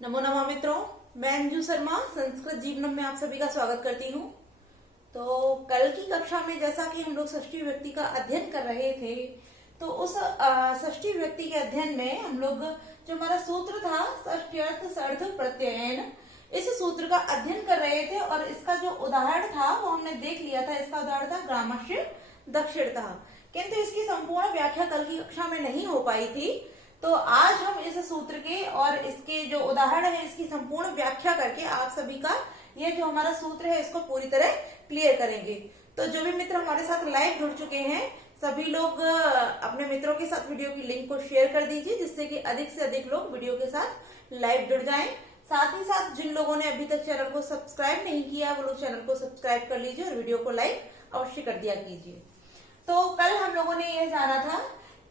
नमो नमः मित्रों, मैं अंजू शर्मा संस्कृत जीवनम में आप सभी का स्वागत करती हूँ। तो कल की कक्षा में जैसा कि हम लोग षष्ठी विभक्ति का अध्ययन कर रहे थे, तो उस षष्ठी विभक्ति के अध्ययन में हम लोग जो हमारा सूत्र था षष्ट्यर्थ सर्ध प्रत्ययन, इस सूत्र का अध्ययन कर रहे थे और इसका जो उदाहरण था वो हमने देख लिया था। इसका उदाहरण था ग्रामस्य दक्षिणतः, किंतु इसकी संपूर्ण व्याख्या कल की कक्षा में नहीं हो पाई थी। तो आज हम इस सूत्र के और इसके जो उदाहरण है इसकी संपूर्ण व्याख्या करके आप सभी का ये जो हमारा सूत्र है इसको पूरी तरह क्लियर करेंगे। तो जो भी मित्र हमारे साथ लाइव जुड़ चुके हैं सभी लोग अपने मित्रों के साथ वीडियो की लिंक को शेयर कर दीजिए, जिससे कि अधिक से अधिक लोग वीडियो के साथ लाइव जुड़ जाएं। साथ ही साथ जिन लोगों ने अभी तक चैनल को सब्सक्राइब नहीं किया वो लोग चैनल को सब्सक्राइब कर लीजिए और वीडियो को लाइक अवश्य कर दिया कीजिए। तो कल हम लोगों ने यह जाना था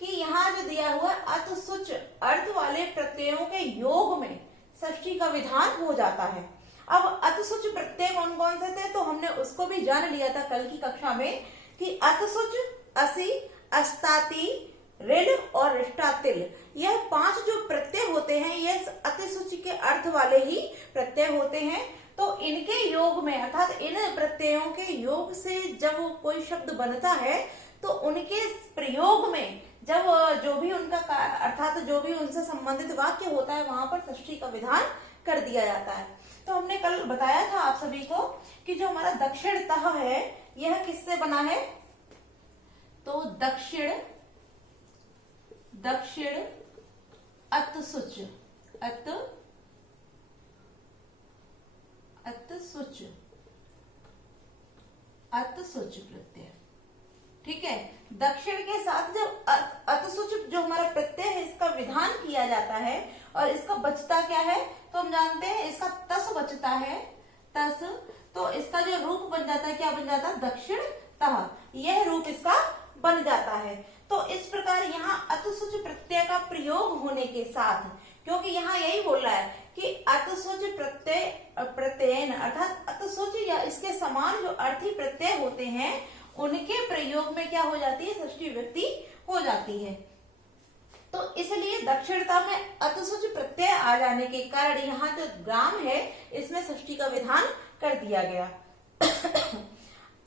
कि यहाँ जो दिया हुआ अत सुच अर्थ वाले प्रत्ययों के योग में षष्ठी का विधान हो जाता है। अब अत सुच प्रत्यय कौन कौन से थे तो हमने उसको भी जान लिया था कल की कक्षा में कि अत सुच, असि, अस्ताति, ऋल और रिष्टातिल, यह 5 जो प्रत्यय होते हैं ये अति सुच के अर्थ वाले ही प्रत्यय होते हैं। तो इनके योग में अर्थात इन प्रत्ययों के योग से जब कोई शब्द बनता है तो उनके प्रयोग में जब जो भी उनका अर्थात जो भी उनसे संबंधित वाक्य होता है वहां पर षष्ठी का विधान कर दिया जाता है। तो हमने कल बताया था आप सभी को कि जो हमारा दक्षिणतः है यह किससे बना है, तो दक्षिण अत सुच, अत सुच प्रत्यय, ठीक है। दक्षिण के साथ जब अतसुच जो हमारा प्रत्यय है इसका विधान किया जाता है और इसका बचता क्या है तो हम जानते हैं इसका तस बचता है, तस। तो इसका जो रूप बन जाता है क्या बन जाता है, दक्षिणतः, यह रूप इसका बन जाता है। तो इस प्रकार यहाँ अतसुच प्रत्यय का प्रयोग होने के साथ, क्योंकि यहाँ यही बोल रहा है कि अतसुच प्रत्ययन अर्थात अतसुच या इसके समान जो अर्थी प्रत्यय होते हैं उनके प्रयोग में क्या हो जाती है, षष्ठी विभक्ति हो जाती है। तो इसलिए दक्षिणता में अतसुच प्रत्यय आ जाने के कारण यहाँ जो ग्राम है इसमें षष्ठी का विधान कर दिया गया।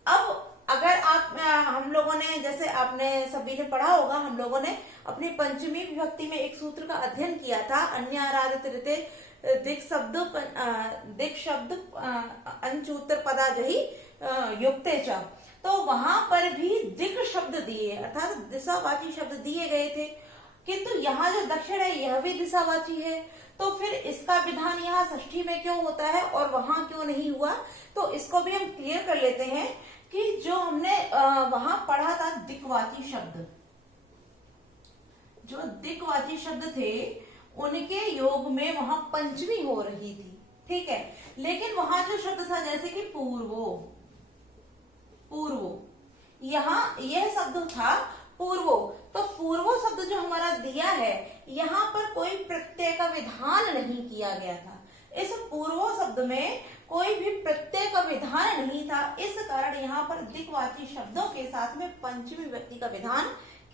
अब अगर आप हम लोगों ने जैसे आपने सभी ने पढ़ा होगा, हम लोगों ने अपनी पंचमी विभक्ति में एक सूत्र का अध्ययन किया था, अन्याराधित ऋते दिक् शब्द अंचूतर पदाजहि युक्ते च। तो वहां पर भी दिक् शब्द दिए अर्थात दिशावाची शब्द दिए गए थे, किंतु यहाँ जो दक्षिण है यह भी दिशावाची है। तो फिर इसका विधान यहाँ षष्ठी में क्यों होता है और वहां क्यों नहीं हुआ, तो इसको भी हम क्लियर कर लेते हैं कि जो हमने वहां पढ़ा था दिक्वाची शब्द, जो दिक्वाची शब्द थे उनके योग में वहां पंचमी हो रही थी, ठीक है। लेकिन वहां जो शब्द था जैसे कि पूर्वो, यहाँ यह शब्द था पूर्वो, तो पूर्वो शब्द जो हमारा दिया है यहाँ पर कोई प्रत्यय का विधान नहीं किया गया था। इस पूर्वो शब्द में कोई भी प्रत्यय का विधान नहीं था, इस कारण यहाँ पर दिक्वाची शब्दों के साथ में पंचमी विभक्ति का विधान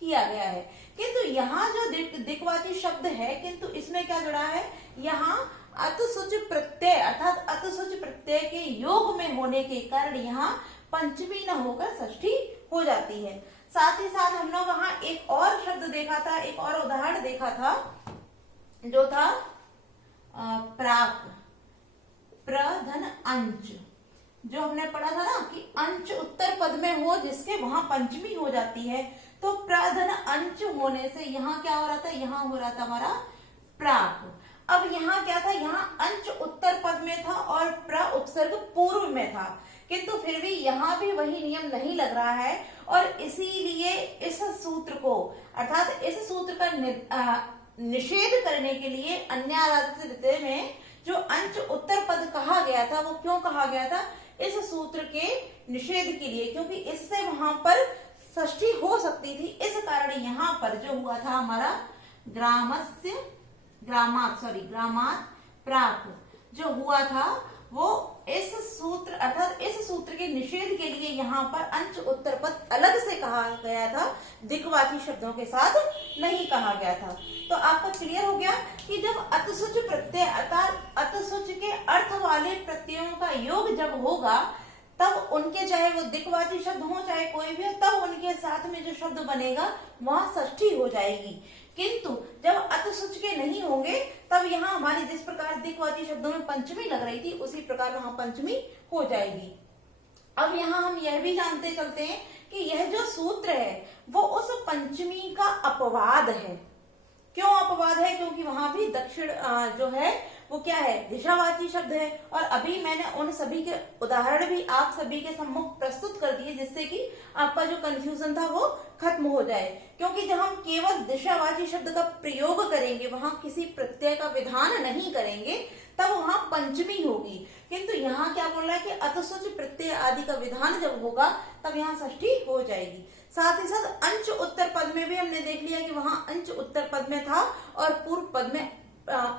किया गया है। किंतु यहाँ जो दिक्वाची शब्द है किंतु इसमें क्या जुड़ा है, यहाँ अतसुच प्रत्यय अर्थात अतसुच प्रत्यय के योग में होने के कारण यहाँ पंचमी न होकर षष्ठी हो जाती है। साथ ही साथ हम लोग वहां एक और शब्द देखा था, एक और उदाहरण देखा था जो था प्राक, प्रधन अंच, जो हमने पढ़ा था ना कि अंच उत्तर पद में हो जिसके वहां पंचमी हो जाती है। तो प्रधन अंच होने से यहाँ क्या हो रहा था, यहाँ हो रहा था हमारा प्राक। अब यहाँ क्या था, यहाँ अंच उत्तर पद में था और प्र उपसर्ग पूर्व में था, किंतु फिर भी यहाँ भी वही नियम नहीं लग रहा है और इसीलिए इस सूत्र को अर्थात इस सूत्र का निषेध करने के लिए अन्याराधित ऋते में जो अंच उत्तर पद कहा गया था वो क्यों कहा गया था, इस सूत्र के निषेध के लिए, क्योंकि इससे वहां पर षष्ठी हो सकती थी। इस कारण यहाँ पर जो हुआ था हमारा ग्रामात प्राक जो हुआ था वो इस सूत्र अर्थात इस सूत्र के निषेध के लिए यहाँ पर अंश उत्तर पद अलग से कहा गया था, दिक्वाची शब्दों के साथ नहीं कहा गया था। तो आपको क्लियर हो गया कि जब अतसुच प्रत्यय अर्थात अतसुच के अर्थ वाले प्रत्ययों का योग जब होगा, तब उनके चाहे वो दिक्वाची शब्द हो चाहे कोई भी हो, तब उनके साथ में जो शब्द बनेगा वहां षष्ठी हो जाएगी। किंतु जब अतसुच के नहीं होंगे, तब यहाँ हमारी जिस प्रकार दिक्वाची शब्दों में पंचमी लग रही थी, उसी प्रकार वहां पंचमी हो जाएगी। अब यहाँ हम यह भी जानते चलते हैं कि यह जो सूत्र है वो उस पंचमी का अपवाद है। क्यों अपवाद है? क्योंकि वहां भी दक्षिण जो है वो क्या है, दिशावाची शब्द है। और अभी मैंने उन सभी के उदाहरण भी आप सभी के सम्मुख प्रस्तुत कर दिए, जिससे कि आपका जो कंफ्यूजन था वो खत्म हो जाए। क्योंकि जब हम केवल दिशावाची शब्द का प्रयोग करेंगे, वहां किसी प्रत्यय का विधान नहीं करेंगे, तब वहां पंचमी होगी। किंतु यहाँ क्या बोल रहा है कि अतसुच प्रत्यय आदि का विधान जब होगा, तब यहाँ षष्ठी हो जाएगी। साथ ही साथ अंश उत्तर पद में भी हमने देख लिया कि वहां अंश उत्तर पद में था और पूर्व पद में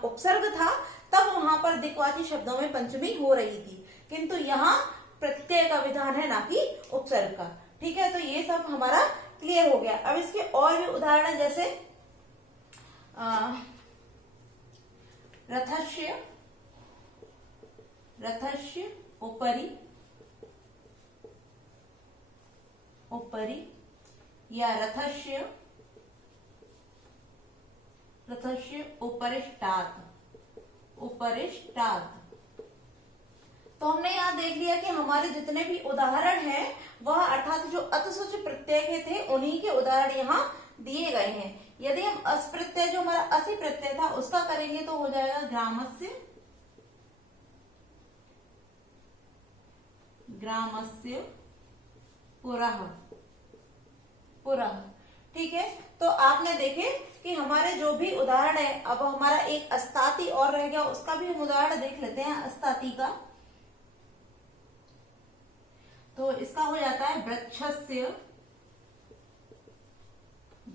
उपसर्ग था, तब वहां पर दिक्वाची शब्दों में पंचमी हो रही थी। किंतु यहाँ प्रत्यय का विधान है, ना कि उपसर्ग का। ठीक है, तो ये सब हमारा क्लियर हो गया। अब इसके और भी उदाहरण, जैसे रथस्य, रथस्य उपरि, उपरि, या रथस्य, रथस्य उपरिष्टात्, उपरिष्टात्। तो हमने यहाँ देख लिया कि हमारे जितने भी उदाहरण हैं वह अर्थात जो अतसुच प्रत्यय के थे उन्हीं के उदाहरण यहाँ दिए गए हैं। यदि हम अस प्रत्यय जो हमारा असि प्रत्यय था उसका करेंगे तो हो जाएगा ग्रामस्य, ग्रामस्य पुरः, पुरः। ठीक है, तो आपने देखे कि हमारे जो भी उदाहरण है, अब हमारा एक अस्ताति और रह गया, उसका भी हम उदाहरण देख लेते हैं अस्ताति का। तो इसका हो जाता है वृक्षस्य,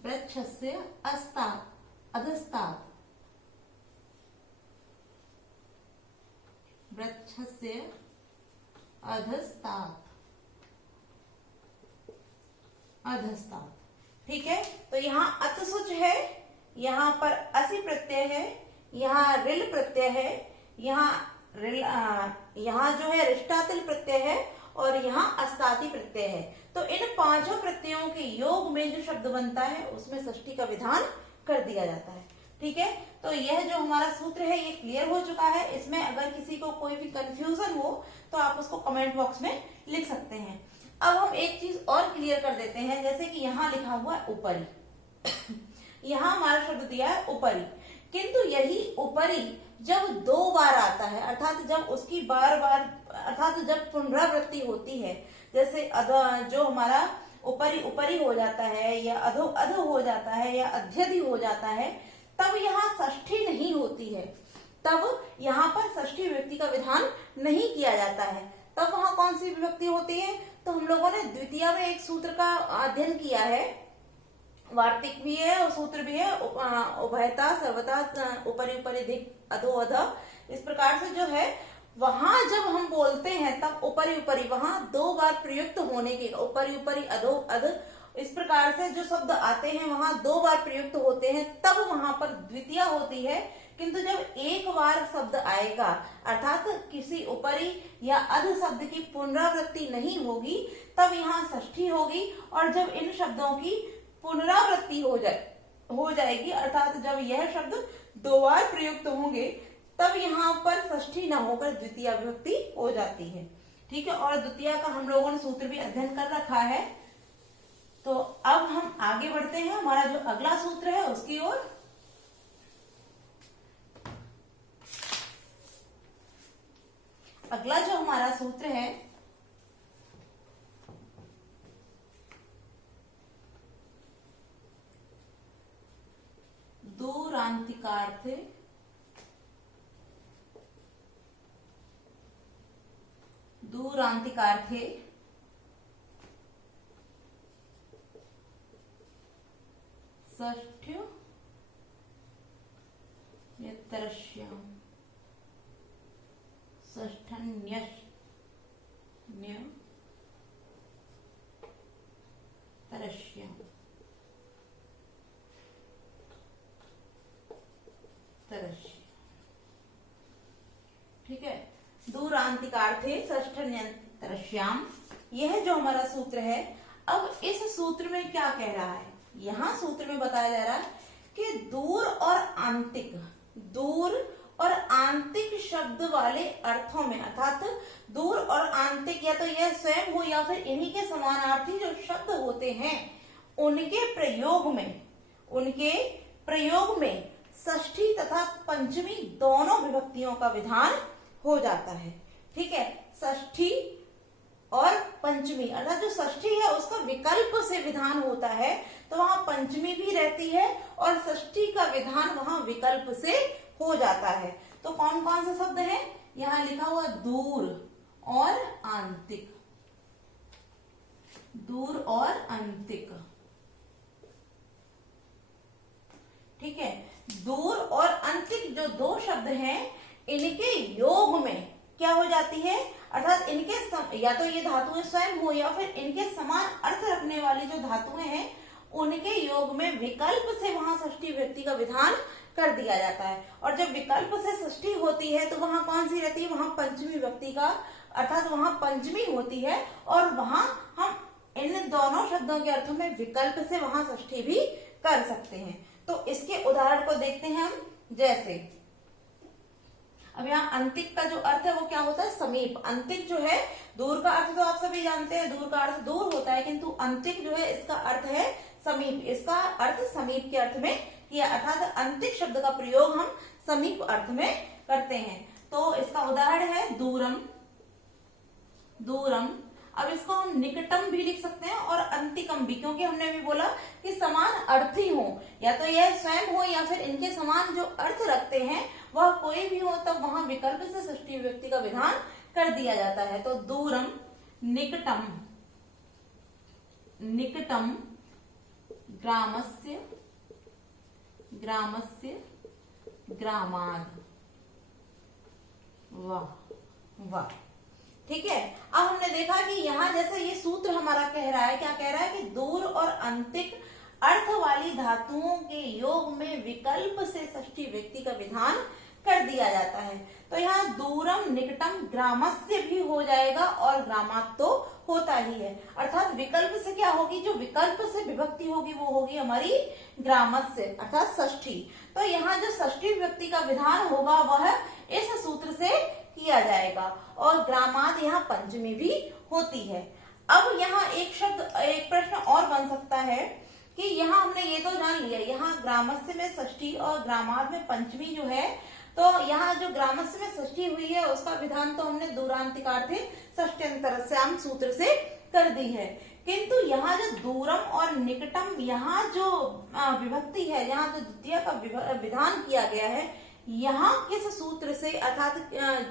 वृक्षस्य अस्तात्, अधस्तात्, वृक्षस्य अधस्तात्, अधस्तात्। ठीक है, तो यहाँ अतसुच है, यहाँ पर असि प्रत्यय है, यहाँ रिल प्रत्यय है, यहाँ जो है रिष्टातिल प्रत्यय है और यहाँ अस्ताति प्रत्यय है। तो इन पांचों प्रत्ययों के योग में जो शब्द बनता है उसमें षष्ठी का विधान कर दिया जाता है। ठीक है, तो यह जो हमारा सूत्र है ये क्लियर हो चुका है। इसमें अगर किसी को कोई भी कंफ्यूजन हो तो आप उसको कमेंट बॉक्स में लिख सकते हैं। अब हम एक चीज और क्लियर कर देते हैं, जैसे कि यहाँ लिखा हुआ है उपरि, यहाँ हमारा शब्द दिया है उपरि, किंतु यही उपरि जब दो बार आता है, अर्थात जब उसकी बार बार अर्थात जब पुनरावृत्ति होती है, जैसे जो हमारा उपरि उपरि हो जाता है या अधो अधो हो जाता है या अध्यधि हो जाता है, तब यहाँ षष्ठी नहीं होती है, तब यहाँ पर षष्ठी विभक्ति का विधान नहीं किया जाता है। तब वहां कौन सी विभक्ति होती है? तो हम लोगों ने द्वितीय में एक सूत्र का अध्ययन किया है, वार्तिक भी है और सूत्र भी है, उभयता सर्वता उपरि उपरि धिक अधो अध। इस प्रकार से जो है वहां जब हम बोलते हैं तब उपरि उपरि वहां दो बार प्रयुक्त होने के, उपरि उपरि अधो अध, इस प्रकार से जो शब्द आते हैं वहां दो बार प्रयुक्त होते हैं, तब वहां पर द्वितीय होती है। किंतु जब एक बार शब्द आएगा अर्थात किसी उपरि या अध शब्द की पुनरावृत्ति नहीं होगी, तब यहाँ षष्ठी होगी। और जब इन शब्दों की पुनरावृत्ति हो जाएगी अर्थात जब यह शब्द दो बार प्रयुक्त होंगे, तब यहाँ पर षष्ठी न होकर द्वितीय विभक्ति हो जाती है। ठीक है, और द्वितीय का हम लोगों ने सूत्र भी अध्ययन कर रखा है। तो अब हम आगे बढ़ते हैं हमारा जो अगला सूत्र है उसकी ओर। अगला जो हमारा सूत्र है दूरांतिकार्थे, दूरांतिकार्थे षष्ठ्यो यत्रस्याम्, षष्ठन्यस न्य तरस्याम तरस्य। ठीक है, दूरांतिकार्थे षष्ठन्यंतरस्याम, यह जो हमारा सूत्र है। अब इस सूत्र में क्या कह रहा है, यहां सूत्र में बताया जा रहा है कि दूर और आंतिक, दूर और आंतिक शब्द वाले अर्थों में, अर्थात दूर और आंतिक या तो यह स्वयं हो या फिर इन्हीं के समानार्थी जो शब्द होते हैं उनके प्रयोग में षष्ठी तथा पंचमी दोनों विभक्तियों का विधान हो जाता है। ठीक है, षष्ठी और पंचमी, अर्थात जो षष्ठी है उसका विकल्प से विधान होता है, तो वहां पंचमी भी रहती है और षष्ठी का विधान वहां विकल्प से हो जाता है। तो कौन कौन से शब्द हैं, यहां लिखा हुआ दूर और आंतिक, दूर और आंतिक। ठीक है, दूर और अंतिक जो दो शब्द हैं इनके योग में क्या हो जाती है, अर्थात इनके या तो ये धातुएं स्वयं हो या फिर इनके समान अर्थ रखने वाली जो धातुएं हैं उनके योग में विकल्प से वहां षष्ठी विभक्ति का विधान कर दिया जाता है। और जब विकल्प से षष्ठी होती है तो वहां कौन सी रहती है, वहां पंचमी विभक्ति का, अर्थात वहां पंचमी होती है और वहां हम इन दोनों शब्दों के अर्थों में विकल्प से वहां षष्ठी भी कर सकते हैं। तो इसके उदाहरण को देखते हैं हम। जैसे अब यहाँ अंतिक का जो अर्थ है वो क्या होता है, समीप। अंतिक जो है, दूर का अर्थ तो आप सभी जानते हैं, दूर का अर्थ दूर होता है, किंतु अंतिक जो है इसका अर्थ है समीप। इसका अर्थ समीप के अर्थ में किया, अर्थात अंतिक शब्द का प्रयोग हम समीप अर्थ में करते हैं। तो इसका उदाहरण है दूरम, दूरम। अब इसको हम निकटम भी लिख सकते हैं और अंतिकम भी, क्योंकि हमने भी बोला कि समान अर्थी हो, या तो यह स्वयं हो या फिर इनके समान जो अर्थ रखते हैं वह कोई भी हो, तब वहां विकल्प से षष्ठी विभक्ति का विधान कर दिया जाता है। तो दूरम, निकटम, निकटम, ग्रामस्य, ग्रामस्य, ग्रामाद। वाह वाह। ठीक है, अब हमने देखा कि यहाँ जैसे ये सूत्र हमारा कह रहा है, क्या कह रहा है कि दूर और अंतिक अर्थ वाली धातुओं के योग में विकल्प से षष्ठी विभक्ति का विधान कर दिया जाता है। तो यहाँ दूरम, निकटम, ग्रामस्य भी हो जाएगा और ग्रामात् तो होता ही है, अर्थात विकल्प से क्या होगी, जो विकल्प से विभक्ति होगी वो होगी हमारी ग्रामस्य, अर्थात षष्ठी। तो यहाँ जो षष्ठी विभक्ति का विधान होगा वह इस सूत्र से किया जाएगा और ग्रामाद यहाँ पंचमी भी होती है। अब यहाँ एक प्रश्न और बन सकता है कि यहाँ हमने ये तो जान लिया, यहाँ ग्रामस्य में षष्ठी और ग्रामाद में पंचमी जो है, तो यहाँ जो ग्रामस्य में षष्ठी हुई है उसका विधान तो हमने दूरांतिकार्थे षष्ट्यंतरस्याम सूत्र से कर दी है, किंतु यहाँ जो दूरम और निकटम, यहाँ जो विभक्ति है, यहाँ जो द्वितीय का विधान किया गया है, यहाँ किस सूत्र से, अर्थात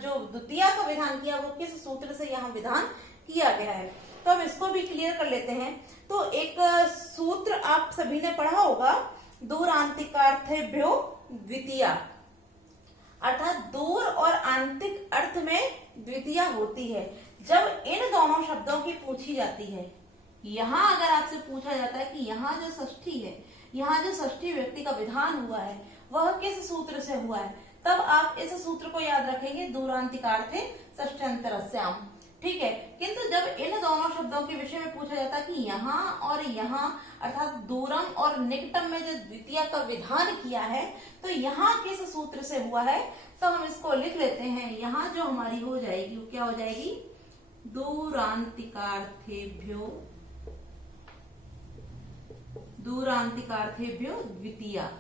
जो द्वितीय का विधान किया वो किस सूत्र से यहाँ विधान किया गया है, तो हम इसको भी क्लियर कर लेते हैं। तो एक सूत्र आप सभी ने पढ़ा होगा, दूरांतिकार्थेभ्यो द्वितीया, अर्थात दूर और आंतिक अर्थ में द्वितीया होती है जब इन दोनों शब्दों की पूछी जाती है। यहाँ अगर आपसे पूछा जाता है कि यहाँ जो षष्ठी है, यहाँ जो षष्ठी विभक्ति का विधान हुआ है वह किस सूत्र से हुआ है, तब आप इस सूत्र को याद रखेंगे, दूरांतिकार्थे षष्ट्यंतरस्याम। ठीक है, किंतु जब इन दोनों शब्दों के विषय में पूछा जाता है कि यहाँ और यहाँ, अर्थात दूरम और निकटम में जो द्वितीय का विधान किया है तो यहाँ किस सूत्र से हुआ है, तो हम इसको लिख लेते हैं। यहाँ जो हमारी हो जाएगी वो क्या हो जाएगी, दूरांतिकार्थेभ्यो, दूरांतिकार्थेभ्यो द्वितीया,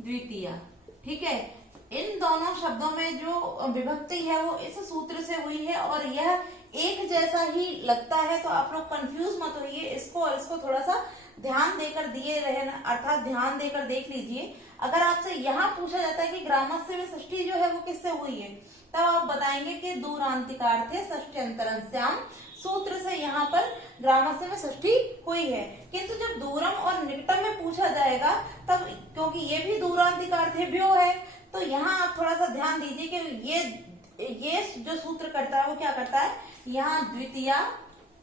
द्वितीया। ठीक है, इन दोनों शब्दों में जो विभक्ति है वो इस सूत्र से हुई है और यह एक जैसा ही लगता है, तो आप लोग कंफ्यूज मत होइए, इसको और इसको थोड़ा सा ध्यान देकर दिए रहे, अर्थात ध्यान देकर देख लीजिए। अगर आपसे यहाँ पूछा जाता है कि ग्रामस्य में षष्ठी जो है वो किससे हुई है, तब आप बताएंगे कि दूरांतिकार्थे षष्ट्यंतरस्याम सूत्र से यहाँ पर ग्रामस्य में षष्ठी हुई है। किंतु जब दूरम और निकटम में पूछा जाएगा तब, क्योंकि ये भी दूरांतिकार्थेभ्यो है, तो यहाँ आप थोड़ा सा ध्यान दीजिए कि ये ये जो सूत्र करता है वो क्या करता है, यहाँ द्वितीया,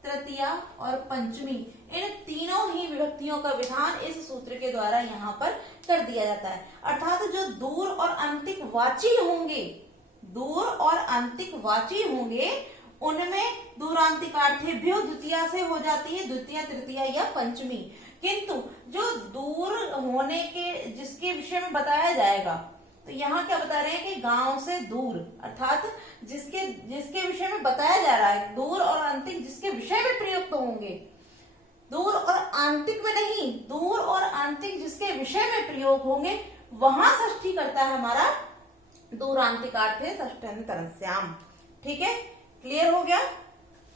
तृतीया और पंचमी इन तीनों ही विभक्तियों का विधान इस सूत्र के द्वारा यहाँ पर कर दिया जाता है। अर्थात जो दूर और अंतिक वाची होंगे, दूर और अंतिक वाची होंगे, उनमें दूरांतिकार्थेभ्यो द्वितीया से हो जाती है द्वितीया, तृतीया या पंचमी। किंतु जो दूर होने के जिसके विषय में बताया जाएगा, तो यहाँ क्या बता रहे हैं कि गांव से दूर, अर्थात जिसके विषय में बताया जा रहा है, दूर और अंतिक जिसके विषय में प्रयुक्त होंगे, दूर और आंतिक में नहीं, दूर और आंतिक जिसके विषय में प्रयोग होंगे, वहां षष्ठी करता है हमारा दूरांतिकार्थे षष्ठ्यंतरस्याम। ठीक है, क्लियर हो गया?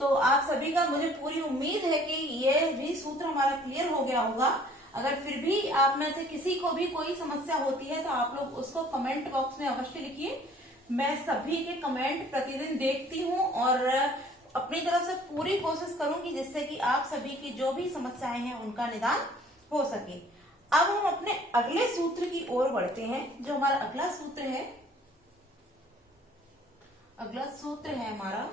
तो आप सभी का मुझे पूरी उम्मीद है कि ये भी सूत्र हमारा क्लियर हो गया होगा। अगर फिर भी आप में से किसी को भी कोई समस्या होती है तो आप लोग उसको कमेंट बॉक्स में अवश्य लिखिए। मैं सभी के कमेंट प्रतिदिन देखती हूँ और अपनी तरफ से पूरी कोशिश करूंगी जिससे कि आप सभी की जो भी समस्याएं हैं उनका निदान हो सके। अब हम अपने अगले सूत्र की ओर बढ़ते हैं। जो हमारा अगला सूत्र है, अगला सूत्र है हमारा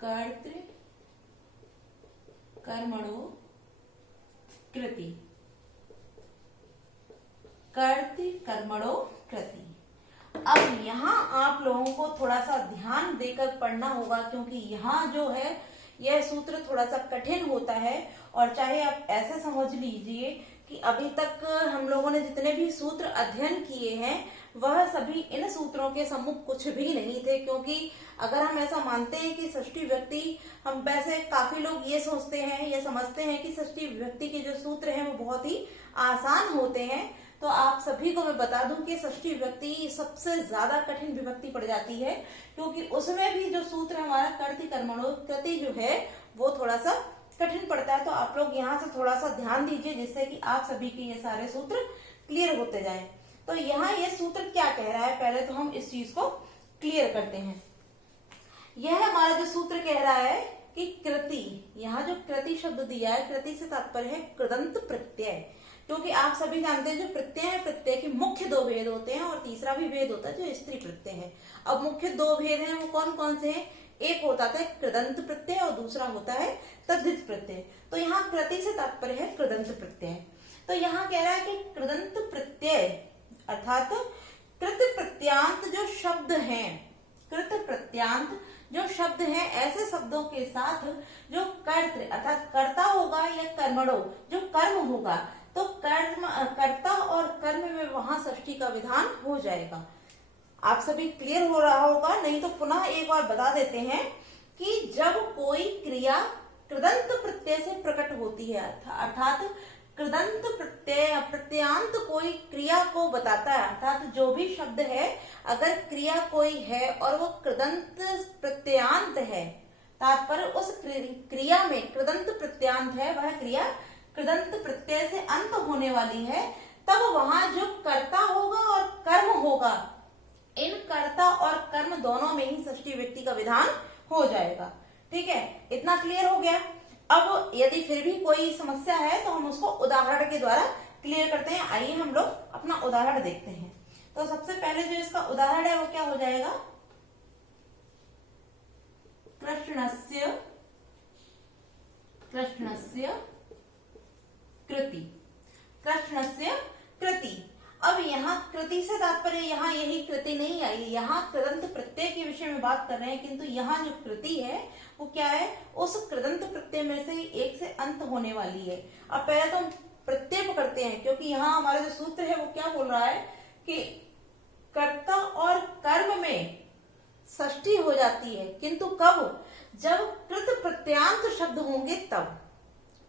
कर्तृ कर्मणो कृति। कर्तृ कर्मणो कृति। अब यहाँ आप लोगों को थोड़ा सा ध्यान देकर पढ़ना होगा, क्योंकि यहाँ जो है यह सूत्र थोड़ा सा कठिन होता है। और चाहे आप ऐसे समझ लीजिए कि अभी तक हम लोगों ने जितने भी सूत्र अध्ययन किए हैं वह सभी इन सूत्रों के सम्मुख कुछ भी नहीं थे। क्योंकि अगर हम ऐसा मानते हैं कि षष्ठी विभक्ति, हम वैसे काफी लोग ये सोचते हैं या समझते हैं कि षष्ठी विभक्ति के जो सूत्र हैं वो बहुत ही आसान होते हैं, तो आप सभी को मैं बता दूं कि षष्ठी विभक्ति सबसे ज्यादा कठिन विभक्ति पड़ जाती है। क्योंकि उसमें भी जो सूत्र हमारा कर्तृ कर्मणो कृति जो है वो थोड़ा सा कठिन पड़ता है। तो आप लोग यहाँ से थोड़ा सा ध्यान दीजिए जिससे कि आप सभी के ये सारे सूत्र क्लियर होते जाएं। तो यहाँ ये सूत्र क्या कह रहा है, पहले तो हम इस चीज को क्लियर करते हैं। यह हमारा जो सूत्र कह रहा है कि कृति, यहाँ जो कृति शब्द दिया है, कृति से तात्पर्य है कृदंत प्रत्यय। क्योंकि आप सभी जानते हैं जो प्रत्यय है, प्रत्यय के मुख्य दो भेद होते हैं और तीसरा भी भेद होता है जो स्त्री प्रत्यय है। अब मुख्य दो भेद हैं वो कौन कौन से हैं? एक होता है कृदंत प्रत्यय और दूसरा होता है तद्धित प्रत्यय। तो यहाँ कृति से तात्पर्य है कृदंत प्रत्यय। तो यहाँ कह रहा है कि कृदंत प्रत्यय अर्थात कृत प्रत्यांत जो शब्द हैं, कृत प्रत्यांत जो शब्द हैं, ऐसे शब्दों के साथ जो कर्तृ अर्थात कर्ता होगा या कर्मणो जो कर्म होगा, तो कर्म कर्ता और कर्म में वहां षष्ठी का विधान हो जाएगा। आप सभी क्लियर हो रहा होगा? नहीं तो पुनः एक बार बता देते हैं कि जब कोई क्रिया कृदंत प्रत्यय से प्रकट होती है, अर्थात कृदंत प्रत्यय प्रत्यांत कोई क्रिया को बताता है, अर्थात जो भी शब्द है अगर क्रिया कोई है और वो कृदंत प्रत्यांत है, तात्पर्य उस क्रिया में कृदंत प्रत्यांत है, वह क्रिया कृदंत प्रत्यय से अंत होने वाली है, तब वहां जो कर्ता होगा और कर्म होगा, इन कर्ता और कर्म दोनों में ही षष्ठी विभक्ति का विधान हो जाएगा। ठीक है, इतना क्लियर हो गया। अब यदि फिर भी कोई समस्या है तो हम उसको उदाहरण के द्वारा क्लियर करते हैं। आइए हम लोग अपना उदाहरण देखते हैं। तो सबसे पहले जो इसका उदाहरण है वो क्या हो जाएगा? कृष्णस्य कृति। कृष्णस्य कृति। अब यहाँ कृति से तात्पर्य यहाँ यही कृति नहीं आई, यहाँ कृदंत प्रत्यय के विषय में बात कर रहे हैं, किंतु यहाँ जो कृति है वो क्या है? उस कृदंत प्रत्यय में से एक से अंत होने वाली है। अब पहले तो हम प्रत्यय पकड़ते हैं, क्योंकि यहाँ हमारा जो सूत्र है वो क्या बोल रहा है कि कर्ता और कर्म में षष्ठी हो जाती है, किंतु कब? जब कृत प्रत्यांत शब्द होंगे तब।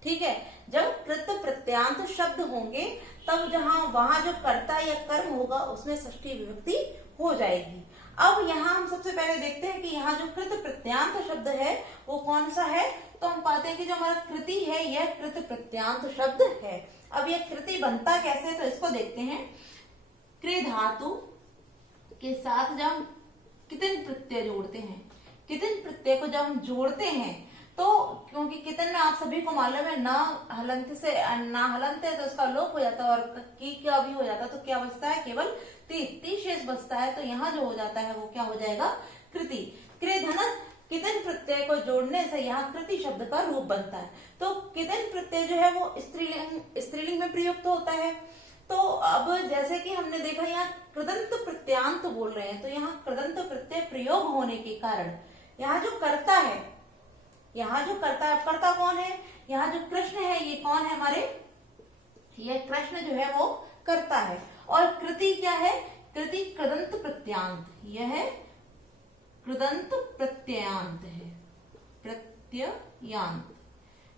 ठीक है, जब कृत प्रत्यांत शब्द होंगे तब जहां वहां जो कर्ता या कर्म होगा उसमें षष्ठी विभक्ति हो जाएगी। अब यहाँ हम सबसे पहले देखते हैं कि यहाँ जो कृत प्रत्यांत शब्द है वो कौन सा है? तो हम पाते हैं कि जो हमारा कृति है यह कृत प्रत्यांत शब्द है। अब यह कृति बनता कैसे, तो इसको देखते हैं। कृ धातु के साथ जब हम कितिन प्रत्यय जोड़ते हैं, कितिन प्रत्यय को जब हम जोड़ते हैं तो क्योंकि कितन में आप सभी को मालूम है ना हलंत से ना हलंत है तो उसका लोप हो जाता है और की क्या भी हो जाता है, तो क्या बचता है, केवल ती, ती शेष बचता है। तो यहाँ जो हो जाता है वो क्या हो जाएगा, कृति। क्रे धन कितन प्रत्यय को जोड़ने से यहाँ कृति शब्द का रूप बनता है। तो कितन प्रत्यय जो है वो स्त्रीलिंग में प्रयुक्त होता है। तो अब जैसे कि हमने देखा यहाँ कृदंत प्रत्यांत बोल रहे हैं, तो यहाँ कृदंत प्रत्यय प्रयोग होने के कारण यहाँ जो कर्ता है, यहाँ जो कर्ता कौन है, यहाँ जो कृष्ण है ये कौन है हमारे, ये कृष्ण जो है वो कर्ता है। और कृति क्या है, कृति कृदंत प्रत्यांत, यह कृदंत प्रत्ययांत है, प्रत्ययांत।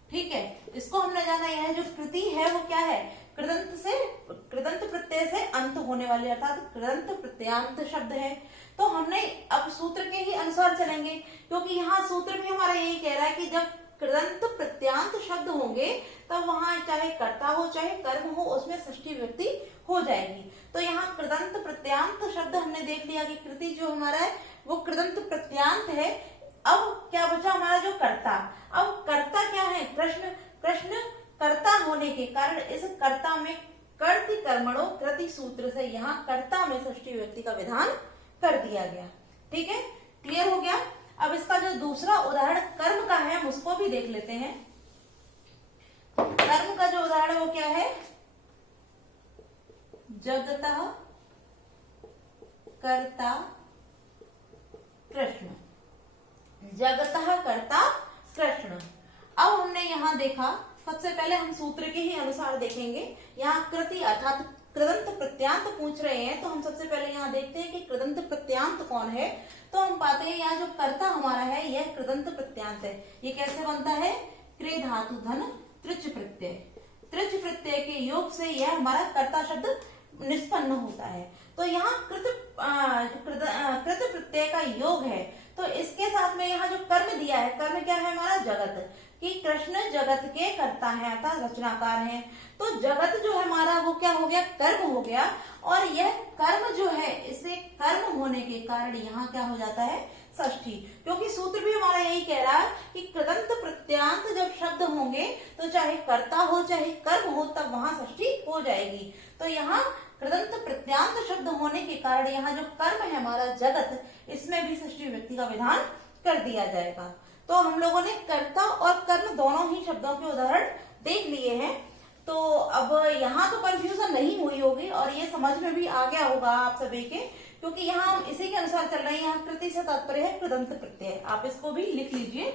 ठीक है, इसको हमने जाना, यह जो कृति है वो क्या है, कृदंत प्रत्यय से अंत होने वाली अर्थात कृदंत प्रत्यांत शब्द है। तो हमने अब सूत्र के ही अनुसार चलेंगे, क्योंकि यहाँ सूत्र भी हमारा यही कह रहा है कि जब कृदंत प्रत्यांत शब्द होंगे तब वहां चाहे कर्ता हो चाहे कर्म हो उसमें षष्ठी विभक्ति हो जाएगी। तो यहाँ कृदंत प्रत्यांत शब्द हमने देख लिया कि कृति जो हमारा है वो कृदंत प्रत्यांत है। अब क्या बचा हमारा जो कर्ता, अब कर्ता क्या है, कृष्ण कर्ता होने के कारण इस कर्ता में कर्ति कर्मणो कृति सूत्र से यहाँ कर्ता में षष्ठी विभक्ति का विधान कर दिया गया। ठीक है, क्लियर हो गया। अब इसका जो दूसरा उदाहरण कर्म का है हम उसको भी देख लेते हैं। कर्म का जो उदाहरण वो क्या है, जगतः कर्ता कृष्ण, जगतः कर्ता कृष्ण। अब हमने यहाँ देखा, सबसे पहले हम सूत्र के ही अनुसार देखेंगे। यहाँ कृति अर्थात कृदंत प्रत्यांत पूछ रहे हैं, तो हम सबसे पहले यहाँ देखते हैं कि कृदंत प्रत्यांत कौन है। तो हम पाते हैं यहाँ जो कर्ता हमारा है यह कृदंत प्रत्यांत है। ये कैसे बनता है, क्रे धातु धन त्रिच प्रत्यय, त्रिच प्रत्यय के योग से यह हमारा कर्ता शब्द निष्पन्न होता है। तो यहाँ कृत प्रत्यय का योग है, तो इसके साथ में यहाँ जो कर्म दिया है, कर्म क्या है हमारा, जगत, कि कृष्ण जगत के कर्ता है अर्थात रचनाकार हैं। तो जगत जो है हमारा वो क्या हो गया, कर्म हो गया। और यह कर्म जो है इसे कर्म होने के कारण यहाँ क्या हो जाता है, षष्ठी। क्योंकि सूत्र भी हमारा यही कह रहा है कि कृदंत प्रत्यांत जब शब्द होंगे तो चाहे कर्ता हो चाहे कर्म हो तब वहां षष्ठी हो जाएगी। तो यहाँ कृदंत प्रत्यांत शब्द होने के कारण यहाँ जो कर्म है हमारा जगत, इसमें भी षष्ठी विभक्ति का विधान कर दिया जाएगा। तो हम लोगों ने कर्ता और कर्म दोनों ही शब्दों के उदाहरण देख लिए हैं। तो अब यहाँ तो कंफ्यूजन नहीं हुई होगी और ये समझ में भी आ गया होगा आप सभी के, क्योंकि यहाँ हम इसी के अनुसार चल रहे हैं। यहाँ कृति से तात्पर्य है कृदंत प्रत्यय, आप इसको भी लिख लीजिए।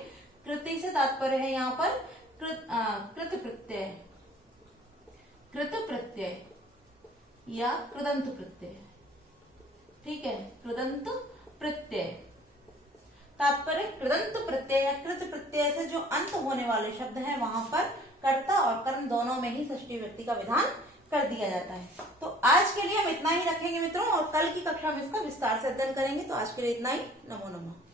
कृति से तात्पर्य है यहाँ पर कृत प्रत्यय, कृत प्रत्यय या कृदंत प्रत्यय। ठीक है, कृदंत प्रत्यय, तात्पर्य कृदंत प्रत्यय या कृत प्रत्यय से जो अंत होने वाले शब्द हैं वहां पर कर्ता और कर्म दोनों में ही षष्ठी विभक्ति का विधान कर दिया जाता है। तो आज के लिए हम इतना ही रखेंगे मित्रों, और कल की कक्षा में इसका विस्तार से अध्ययन करेंगे। तो आज के लिए इतना ही। नमो नमः।